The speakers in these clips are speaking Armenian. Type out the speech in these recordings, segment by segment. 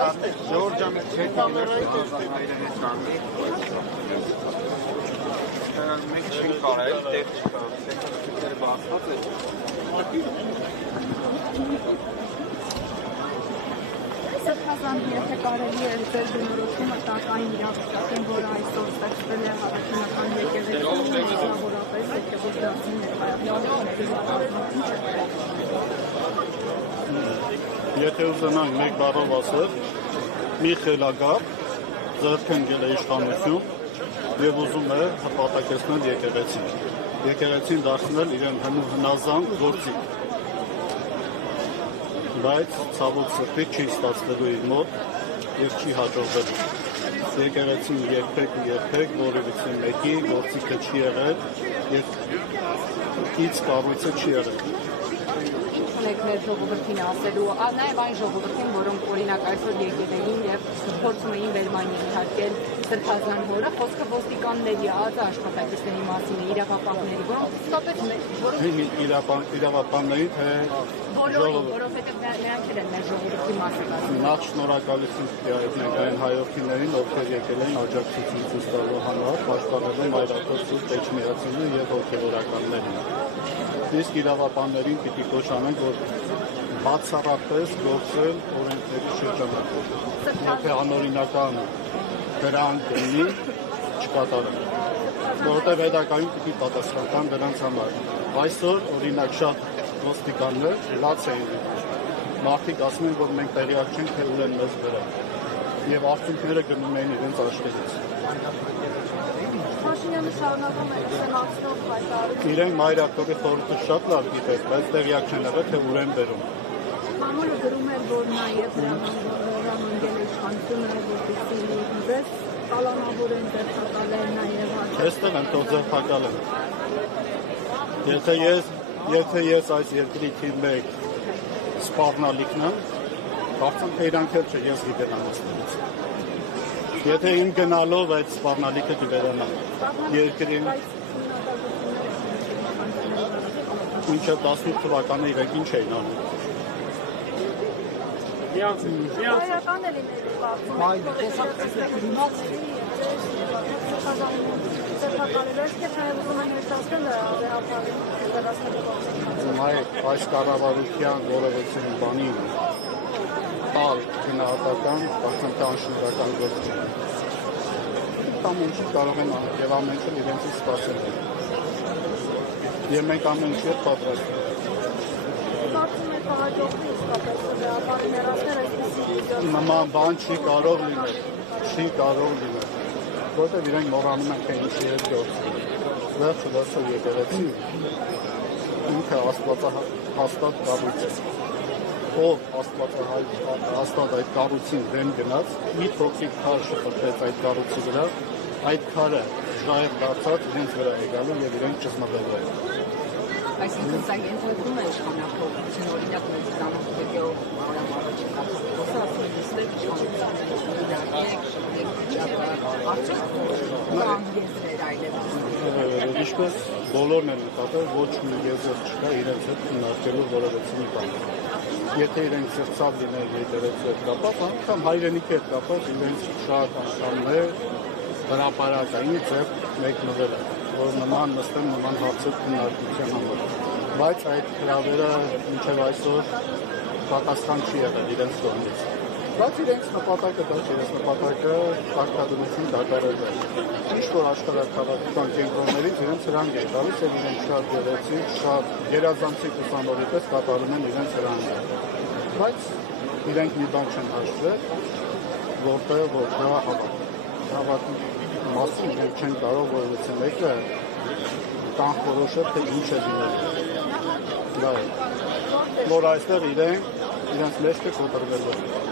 Ժողովրդամի մենք չենք կարել, տեղ չկա, տեղ բացված է։ Սրբազան եթե կարելի է ձեր բնորոշումը տակ այն իրավիճակին, որը այսօր ստեղծվել է հավաքնական եկեղեցում, մասնավորապես եկեղեցի դասի ներկայացնում։ Եթե ուզենանք մեկ բառով ասել, մի խելագար ձեռքընկել է իշխանություն և ուզում է հպատակեցնել եկեղեցին։ Եկեղեցին դարձնել իրեն հնազանդ գործիք։ Բայց ցավոք սրտի չի ստացվելու իր մոտ և չի հաջողվելու։ Եկեղեցին երբեք որևիցե մեկի գործիքը չի եղել և կից կառույցը չի եղել։ Եք մեր ժողովրդին ասելու, նաև այն ժողովրդին, որոնք օրինակ այսօր եկել էին և փորձում էին վերմանի ենթարկել Սրբազան հորը, խոսքը ոստիկանների աշխատակիցների մասին է, իրավապահների, որոնք իսկապես իրավապահների, թե բոլորին, որովհետև նրանք են մեր ժողովրդի մասին ասում։ Նախ շնորհակալություն հայտնենք այն հայրենիքներին, ովքեր եկել են աջակցություն ցույց տալու համար, պաշտպանելու Մայրաքաղաք Սուրբ Էջմիածնին և հոգևորականներին։ Իսկ իրավապահներին պիտի կոչանենք, որ բացառապես գործել օրենքների շրջանակով։ Եթե անօրինական դրանք ունի, չկատարեն։ Որովհետև հետագայում պիտի պատասխանեն դրանց համար։ Այսօր օրինակ շատ ոստիկաններ լաց էին։ Մարդիկ ասում են, որ մենք տեղյակ չենք, թե ուր են մեզ վերա։ Եվ արդյունքները գնում էին իրենց աշխարհից։ Փաշինյանը շարունակում է ուսումնասիրող հայտարարություն։ Իրենք Մայրաքաղաքի խորհուրդը շատ լավ գիտեն, բայց տեղյակ չեն եղել, թե ուր են բերում։ Մամուլը գրում էր, որ նաև հրամանվել է իշխանությունը, որպեսզի ձեզ կալանավորեն, ձերբակալեն նաև Այստեղ են թող ձերբակալեն։ Եթե ես այս երկրի թիվ 1 սպառնալիքն եմ, կարծեմ թե իրանք էլ չէ, ես գիտենամ այստեղից։ Եթե իմ գնալով այդ սպառնալիքը կվերանամ երկրին մինչև 18 թվականը իրենք ինչ էին անում։ Հայական է լինել Այս կառավարության որևէ բանի տալ գնահատական, կարծեմ թե անշնորհական գործ չէ։ Ամեն ինչ կարող են անել և ամեն ինչ իրենցից սպասել։ Եվ մենք ամեն ինչ պատրաստ ենք։ Կարծում եք հաջողվի իսկապես ներառնել այսպիսի Նման բան չի կարող լինել, որտեղ իրենք մոռանում են, թե ինչի է գործում։ Վերջը եկեղեցին ինքը աստվածահաստատ կառույց է։ Ով աստված այդ կառույցին դեմ գնաց, մի փոքրիկ քար շփոթվեց այդ կառույցի վրա, այդ քարը ժայռ դարձած իրենց վրա է գալու և իրենք ճզմվելու են։ Այսինքն սա ենթադրում է իշխանափոխություն, օրինակ մեծ դամբեգեով առաջին կապակցը ասում են ստեղ իշխանություն Ինչպես բոլորն են նկատել, ոչ մի եզր չկա իրենց հետ քննարկելու որևէ մի բան։ Եթե իրենք սրտացավ լինեն եկեղեցու հետ կապված, անգամ հայրենիքի հետ կապված իրենց շատ անգամներ հրապարակային ձեռք մեկնվել են, որ նման նստեն նման հարցեր քննարկության համար։ Բայց այդ հրավերը մինչև այսօր պատասխան չի եղել իրենց կողմից։ Բայց իրենց նպատակը դա չէ, իրենց նպատակը արտադրություն դադարել է։ Ինչ որ աշխարհաքաղաքական կենտրոններից իրենց հրանք է տալիս և իրենք շատ գեղեցիկ, շատ գերազանցիկ ուսանողիպես կատարում են իրենց հրանքը։ Բայց իրենք մի բան չեն հաշվել, որտեղ որ հավատի մասին իրենք չեն կարող որևէ մեկը կանխորոշել, թե ինչ է լինելու։ Դա է, որ այստեղ իրենց մեջքը կոտրվելու է։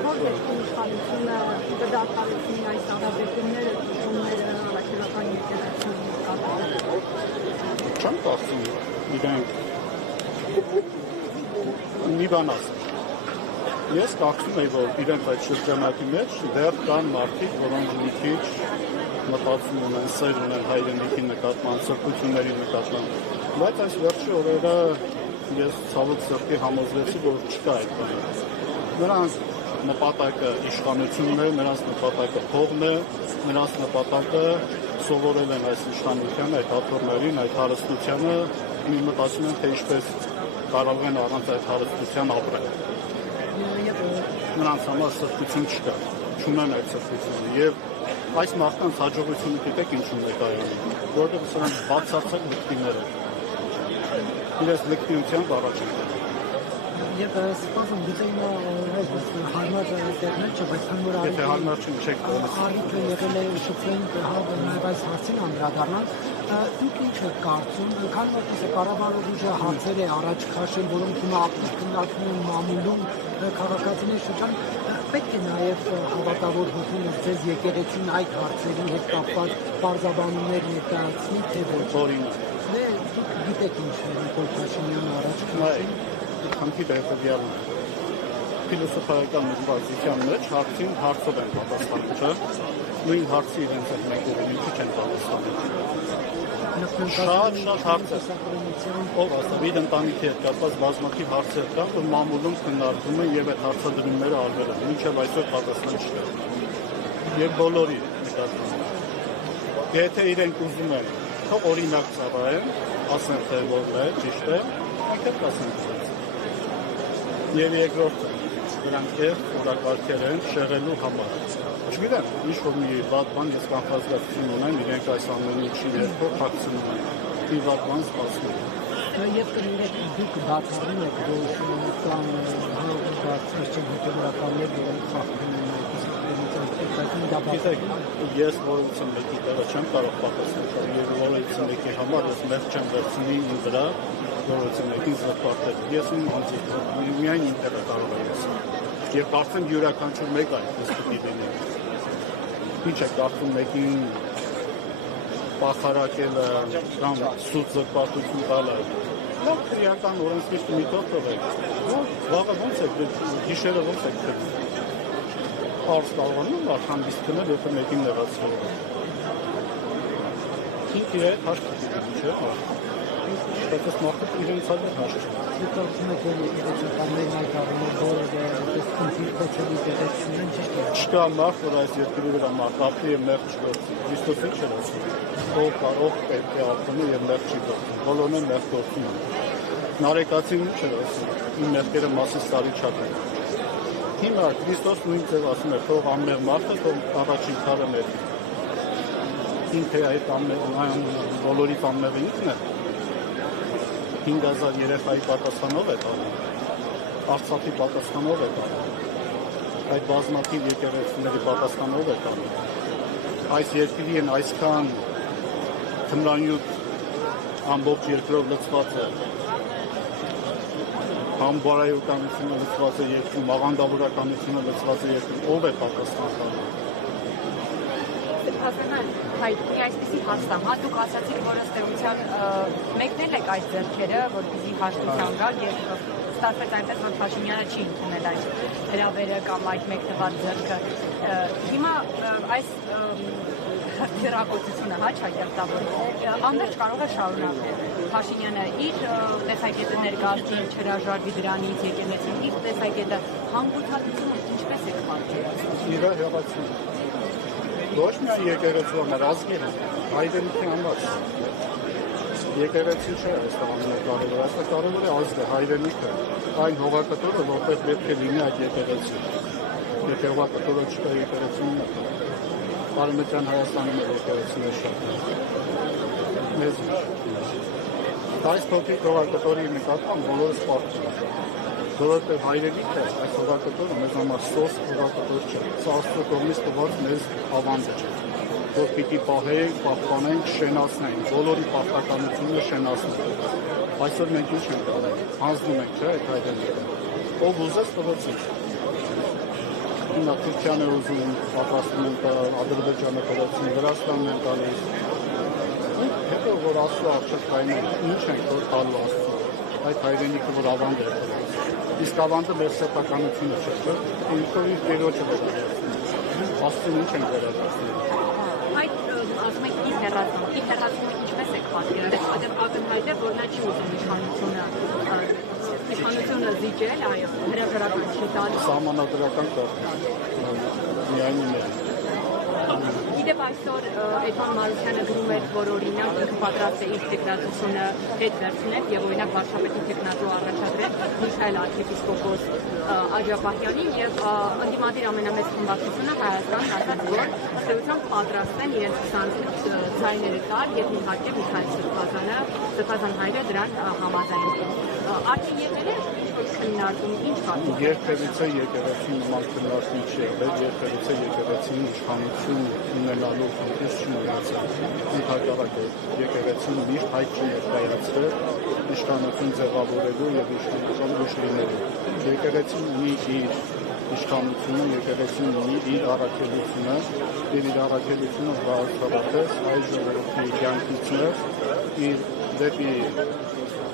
Որտեղ իշխանությունը կդադարեցնի այս առավելությունները, ճնշումները հրաշքական եկեղեցու կատարել։ Չեմ կարծում իրենք մի բան ասեմ։ Ես կարծում եմ, որ իրենց այդ շրջանակի մեջ դեռ կան մարդիկ, որոնք մի քիչ մտածում ունեն, սեր ունեն հայրենիքի նկատմամբ, սրբությունների նկատմամբ։ Բայց այս վերջի օրերը ես ցավոք սրտի համոզվեցի, որ չկա այդ բանը։ Նրանք նպատակը իշխանությունն է, նրանց նպատակը փողն է, նրանց նպատակը սովորել են այս իշխանության, այդ աթոռներին, այդ հարստությանը, ինձ մտածում եմ, թե ինչպես կարող են առանց այդ հարստության ապրել։ Նրանց համար սրբություն չկա, չունեն այդ սրբությունը եւ այս մարդկանց հաջողությունը գիտեք ինչու՞ն է կայանում, որովհետեւ սրանք բացարձակ լկտիներ են։ Իրենց լկտիությամբ առաջ են։ Եվ սպասում գիտե հիմա հարմար տեղներ չէ, բայց քան որ եթե հարմար չի չեք տալիս։ Առիթը եղել է շփվեն նաև այս հարցին անդրադառնալ, դուք ինչ եք կարծում, քանի որ կառավարող ուժը հարցեր է առաջ քաշել, որոնք հիմա քննարկվում են մամուլում քաղաքացիների շրջան, պետք է նաև հավատավոր հոգին ձեզ եկեղեցին այդ հարցերի հետ կապված բարձաբանումներ ներկայացնի, թե ոչ։ Օրինակ։ Դուք գիտեք ինչ Նիկոլ Փաշինյանը առաջ քաշել։ Խնդիրը հետևյալն է։ Ֆիլոսոֆիական մտածության մեջ հարցին հարցով են պատասխանում, չէ՞։ Նույն հարցի իրենց հետ մեկուղին քիչ են պատասխանում։ Շատ հարց է։ Ով ասա, իր ընտանիքի հետ կապված բազմաթիվ հարցեր կան, որ մամուլում քննարկվում են եւ այդ հարցադրումները արվել են։ Մինչեւ այսօր պատասխան չկա։ Եվ բոլորի նկատմամբ։ Եթե իրենք ուզում են, թող օրինակ ծառայեն, ասեն թե որն է, ճիշտ է, եկեք ասենք։ Եվ երկրորդը, նրանք եւ օրակարգեր են շեղելու համար։ Չգիտեմ, ինչ որ մի վատ բան ես կանխազգացություն ունեմ, իրենք այս ամենի չի երկրորդ հակցնում են։ Մի վատ բան սպասում են։ Եվ կներեք դուք բացառում եք, որ կան բարձր հոգեվորականներ, որոնք խախտում են Գիտեք, ես որից մեկի տեղը չեմ կարող պատասխանել, եւ որից մեկի համար ես մեծ չեմ վերցնի ինձ վրա, որից մեկին զրպարտել։ Ես միայն ինտերը կարող եմ ասել։ Եվ կարծեմ յուրաքանչյուր մեկ այդպես պիտի լինի։ Ինչ է կարծում մեկին պախարակելը կամ սուտ զրպարտություն տալը։ Լավ քրեական օրենսգիր միտով տվեք։ Վաղը ոնց է, գիշերը ոնց է գնում։ Արս կարողանում արխանդիստ կնել, եթե մեկին նեղացրել։ Ինք իր հետ հաշտ կգիտեմ, չէ՞։ Բայց այս մարդը իրենց հետ հաշտ չէ։ Դուք կարծում եք, որ իրականներն այդ առումով որ այս քննի փոփոխի տեղեկություն են ճիշտ է։ Չկա մարդ, որ այս երկրի վրա մարտապի եւ մեղք չգործի։ Քրիստոսը չէր ասում։ Ով կարող պետք է ապրի եւ մեղք չի գործի։ Բոլորն են մեղք գործում։ Նարեկացին չէր ասում։ Իմ մեղքերը մասից տարի չափեն։ Հիմա Քրիստոս նույն ձև ասում է, թող ամեն մարդը թող առաջին քարը նետի։ Ինքը այդ բոլորից ամենը ինքն է։ 5000 երեխայի պատասխանով է տալու։ Արցախի պատասխանով է տալու։ Այդ բազմաթիվ եկեղեցիների պատասխանով է տալու։ Այս երկրի են այսքան թմրանյութ ամբողջ երկրով լցված է։ Համբարայականությունը լծված է երկրում, աղանդավորականությունը լծված է երկրում, ով է պատասխան տալու։ Հայտնի այսպիսի հաստամ, դուք ասացիք, որ ըստ էության մեկնել եք այդ ձեռքերը, որպեսզի հաշտության գալ եւ ստացվեց այնպես, որ Փաշինյանը չի ընդունել այդ հրավերը կամ այդ մեկնված ձեռքը։ Հիմա այս հրապարակությունը չայերտավոր անվերջ կարող է շարունակել։ Փաշինյանը իր տեսակետը ներկայացնի, չհրաժարվի դրանից, եկեղեցին իր տեսակետը, հանգուցալուծումը ինչպես է պատկերացնում։ Իրա հեղացում։ Ոչ միայն եկեղեցու համար, ազգի հայրենիքի համար։ Եկեղեցին չէ այս ամենակարևորը, այս կարևոր է ազգը, հայրենիքը, այն հողակտորը, որտեղ պետք է լինի այդ եկեղեցին։ Եթե հողակտորը չկա եկեղեցին, Արևմտյան Հայաստանում եկեղեցիներ շատ են։ Մեզ այս փոքրիկ հողակտորի նկատմամբ բոլորը սպարտում են։ Որովհետև հայրենիք է, այս հողակտորը մեզ համար սոս հողակտոր չէ։ Սա Աստծո կողմից տված մեզ ավանդը չէ, որ պիտի պահենք, պահպանենք, շենացնենք, բոլորի պարտականությունը շենացնենք։ Այսօր մենք ինչ ենք անում, հանձնում ենք, չէ՞, այդ հայրենիքը։ Ով ուզես տվեցիք։ Հիմա Թուրքիան է ուզում, պատրաստում են Ադրբեջանը տվեցին, Վրաստանն են տալիս։ Հետո որ Աստծո առջև կայնեն, ինչ ենք որ տալու Աստծո։ Այդ հայրենիքը որ ավանդ է։ Իսկ ավանդը մեր սեփականությունը չէ, չէ՞։ Ինքնով իր տերոջը վերադարձնում։ Աստծուն ինչ ենք վերադարձնում։ Այդ ասում եք իր հեռացումը ինչպես եք պատկերացնում, որտեղ ակնհայտ է, որ նա չի ուզում իշխանությունը Իշխանությունը զիջել, այո, հրաժարական չի տալիս։ Սահմանադրական կարգ միայն ուներ։ Գիտեք, այսօր Էդվան Մարությանը գրում էր, որ օրինակ ինքը պատրաստ է իր տեխնատությունը հետ վերցնել եւ օրինակ վարչապետի տեխնատու առաջադրել Միքայել arczepiskopos Աջապահյանին եւ ընդդիմադիր ամենամեծ խմբակցությունը Հայաստանն ասաց, որ ըստ պատրաստ են իրենց 20 ձայները տալ եւ իհարկե Միքայել Սրբազան հայրը դրան համաձայն։ Արդեն եղել է քննարկում ինչ կարգով։ Երբևիցե եկեղեցին նման քննարկում չի եղել, երբևիցե եկեղեցին իշխանություն ունենալու խնդիր չի ունեցել։ Ընդհակառակը եկեղեցին միշտ հայտ չի ներկայացրել իշխանություն ձևավորելու եւ իշխանության ուժ լինելու։ Եկեղեցին ունի իր իշխանությունը, եկեղեցին ունի իր առաքելությունը, եւ իր առաքելությունը բացառապես այլ ժողովրդի կյանքիցներ իր դեպի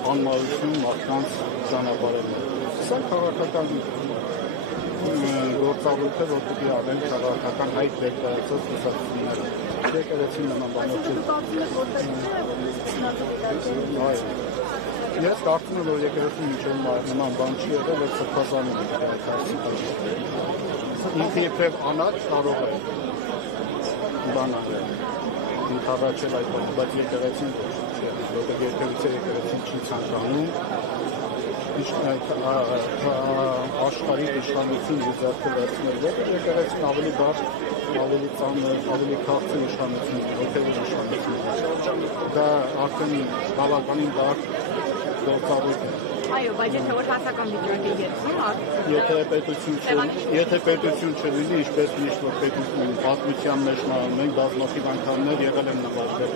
անմարություն մարդկանց ճանապարհել։ Սա քաղաքական գործառույթ է, որ պիտի անեն քաղաքական հայտ ներկայացած կուսակցությունները։ Եկեղեցին նման բաներ չի։ Ես կարծում եմ, որ եկեղեցին միջև նման բան չի եղել, որ Սրբազանը ինքը իբրև անաչ կարող է բան անել, ընդառաջել այդ բանը, բայց եկեղեցին ոչ չի, որտեղ երբևիցե եկեղեցին չի ցանկանում աշխարհի իշխանություն ձեռքը վերցնել, որտեղ եկեղեցին ավելի բարդ, ավելի ծանր, ավելի քաղցր իշխանություն, հոգևոր իշխանություն։ Դա արդեն բավականին բարդ գործառույթ է։ Այո, բայց եթե որ հասական վիճակի երկում, եթե պետություն չլինի, ինչպես միշտ որ պետություն պատմության մեջ մենք բազմաթիվ անգամներ եղել են նվաճվել,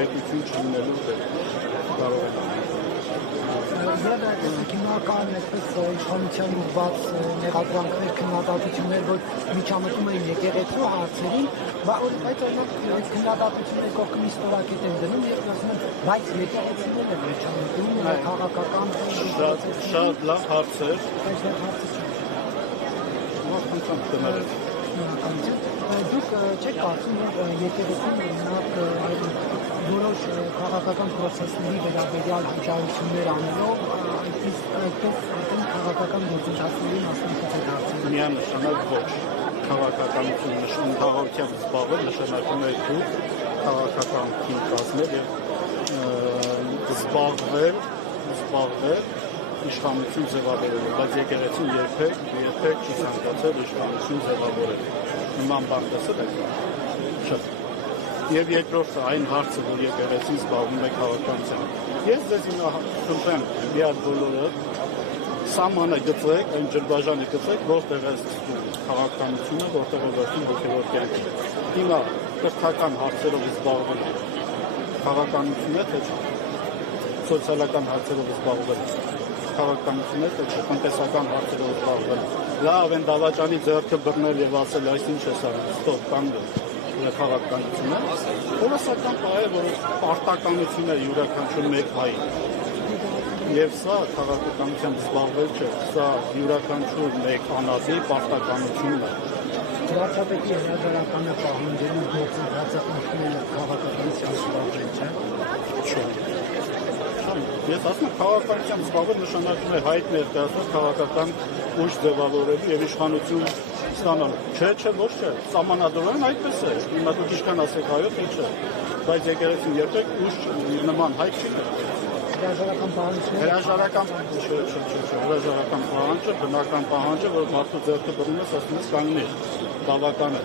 պետություն չլինելու կարող է։ Եվ հիմնական այդպես իշխանության ուղղված մեղադրանքներ, քննադատություններ, որ միջամտում էին եկեղեցու հարցերին, բայց օրինակ այդ քննադատությունները կողքին ստորակետ են դնում եւ ասում են, բայց եկեղեցին էլ է միջամտում քաղաքական շատ լավ հարց է։ Բայց դա հարցը չէ։ Մարդկանց դնել։ Դուք չեք կարծում, որ եկեղեցին օրինակ որոշ քաղաքական պրոցեսների վերաբերյալ վճարություններ անելով այդպես քաղաքական գործընթացների մասնակից է դարձել։ Միանշանակ ոչ։ Քաղաքականություն նշանակությամբ զբաղվել նշանակում է դու քաղաքականություն կազմել եւ զբաղվել իշխանություն ձևավորելու, բայց եկեղեցին երբեք չի ցանկացել իշխանություն ձևավորել։ Նման բան տեսել եք։ Չէ։ Եվ երկրորդը այն հարցը, որ եկեղեցին զբաղվում է քաղաքականությամբ։ Ես ձեզ խնդրեմ, միած բոլորը սահմանը գծեք, այն ջրբաժանը գծեք, որտեղ է քաղաքականությունը, որտեղ է վերջին հոգևոր կյանքը։ Հիմա կրթական հարցերով զբաղվել է քաղաքականություն է, թե չէ։ Սոցիալական հարցերով զբաղվել է քաղաքականություն է, թե չէ։ Տնտեսական հարցերով զբաղվել է։ Լավ են դավաճանի ձեռքը բռնել եւ ասել, այս ինչ է սա, ստոպ կանգնել։ Քաղաքականությունը, որը սակայն պահ է, որ պարտականություն է յուրաքանչյուր մեկ հայ։ Եվ սա քաղաքականությամբ զբաղվել չէ, սա յուրաքանչյուր մեկ անազի պարտականությունն է։ Վարչապետի հրաժարականը պահանջելու գործընթացը ընդունել քաղաքականությամբ զբաղվել չէ։ Չէ։ Ես ասում եմ, քաղաքականությամբ զբաղվել նշանակում է հայտ ներկայացնել քաղաքական ուժ ձևավորելու եւ իշխանություն ստանալ։ Չէ, ոչ չէ, սահմանադրական այդպես է։ Հիմա դուք ինչքան ասեք այո, թե չէ։ Բայց եկեղեցին երբեք ուժ նման հայտ չի կրել։ Հրաժարական պահանջները։ Հրաժարական պահանջը, բնական պահանջը, որ մարդու ձեռքը բռնում ես, ասում ես կանգնի, բավական է։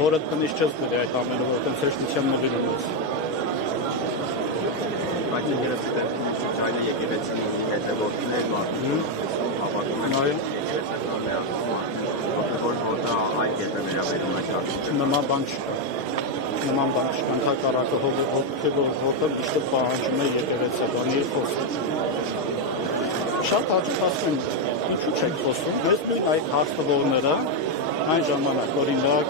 Որդ բնիշ չես բերի այդ ամենը, որտեղ հեշտությամբ նվիրում ես։ Բայց եկեղեցին հետևորդներն արդեն հավատում են այլ նման բան չկա, ընդհակառակը հոգևոր դիշտ պահանջում է եկեղեցաբանի խոսքը։ Շատ հաճախ ասում, ինչու չեք խոսում, մեզ նույն այդ հաստվողները այն ժամանակ, օրինակ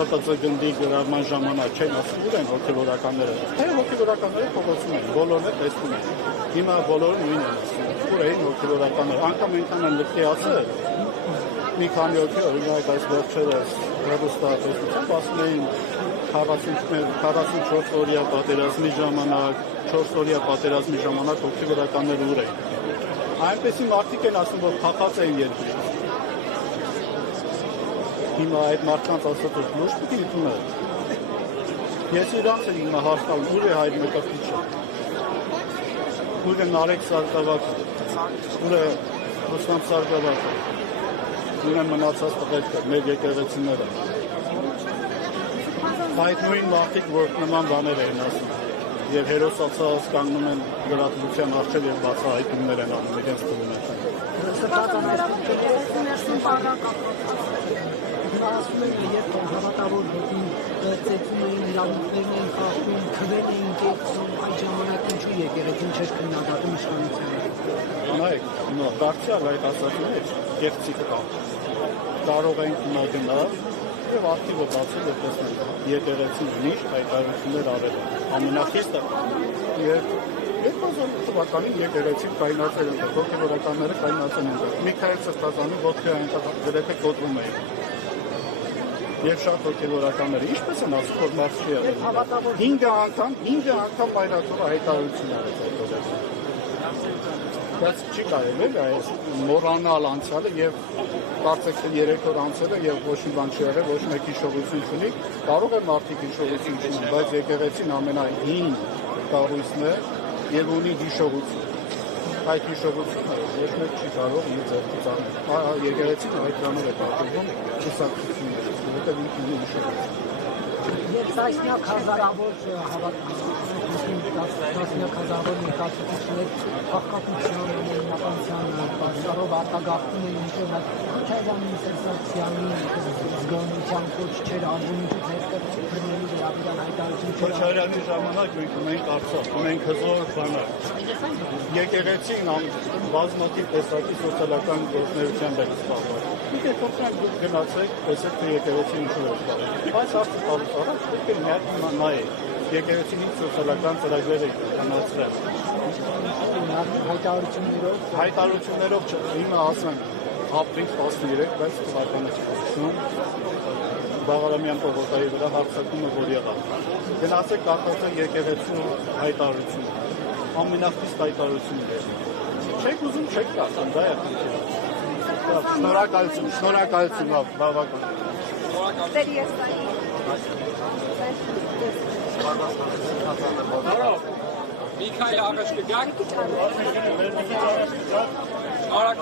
ՏՏՑ գնդի գրավման ժամանակ չեն ասում, ուր են հոգևորականները։ Թե հոգևորականները փողոցում են, բոլորն է տեսնում են։ Հիմա բոլորը նույնն են ասում, ուր էին հոգևորականները։ Անգամ այնքան են լրտի ասել, մի քանի օքի օրինակ այս վերջերս հեռուստատեսությամբ ասում էին 44 օրյա պատերազմի ժամանակ 4 օրյա պատերազմի ժամանակ հոգևորականները ուր էին։ Այնպեսի մարդիկ են ասում, որ փախած են երկրից։ Հիմա այդ մարդկանց ասած որ լուրջ պիտի ընդունել։ Ես իրանց եմ հիմա հարցնում, ուր է Հայր Մկրտիչը։ Ուր է Նարեկ Սարգսակը։ Ուր է Ռուստամ Սարգսակը։ Ուր են մնացած տղերքը, մեր եկեղեցիները։ Այդ նույն մարդիկ, որ նման բաներ են ասում։ Եվ հերոսացած կանգնում են լրատվության առջև եւ բացահայտումներ են անում իրենց թվում։ Ասում են, երբ հավատավոր հոգին ծեծում էին, իրավունքներն էին խախտում, քվել էին կեցում, այդ ժամանակ ինչու եկեղեցին չէր քննադատում իշխանությանը։ Նայեք, դարձյալ այդ ասածն է, գեղեցիկ կա։ Կարող են քննադատել եւ ակտիվը բացել եւ տեսնել եկեղեցին միշտ հայտարարություններ արել է։ Ամենախիստը եւ 2000 թվականին եկեղեցին կայնացել են, հոգևորականները կայնացել են։ Միքայել Սրտազանի ոտքի այնտեղ գրեթե կոտրում էին։ Եվ շատ հոգևորականները ինչպես են ասում, որ մարդու եղել։ 5 անգամ մայրաքորը հայտարարություն արեց այդ օրերին։ Բայց չի կարելի այս մոռանալ անցյալը եւ կարծեք թե 3 օր անցել է եւ ոչ մի բան չի եղել, ոչ մեկի հիշողություն չունի, կարող է մարդիկ հիշողություն չունեն, բայց եկեղեցին ամենահին կառույցն է եւ ունի հիշողություն։ Այդ հիշողությունը ոչ մեկ չի կարող իր ձեռքից անել։ Եկեղեցին այդ բանով է պատկերվում հուսակցությունները, որովհետեւ ինքն ունի հիշողություն։ Եվ տասնյակ հազարավոր տասնյակ հազարավոր ներկայացուցիչներ հաղթակության ամենապանության պատճառով արտագաղթում են ինչով Քոչարյանի Սերսացյանի զգոնության կոչ չեր արվում ձերքրծությունների վերաբերյալ հայտարարություն Քոչարյանի ժամանակ մենք ունենք Արցախ, ունենք հզոր բանակ։ Եկեղեցին բազմաթիվ տեսակի սոցիալական գործունեությամբ է զբաղված։ Եթե խոսենք գնացեք, տեսեք թե եկեղեցին ինչու է զբաղվում։ Բայց արդյոք առաջ պետք է միայն նայեք եկեղեցին սոցիալական ծրագրեր է կանացրել։ Հայտարարություններով հիմա ասեմ ապրիլ 13, բայց թվականը չկասում Բաղարամյան պողոտայի վրա հարձակումը որ եղավ։ Գնացեք կարծացեք եկեղեցու հայտարարությունը։ Ամենախիստ հայտարարությունն է։ Չեք ուզում, չեք կարծում, դա է խնդիրը։ Շնորհակալություն, բավական։ Միքայել առաջ կգաք։ Արագ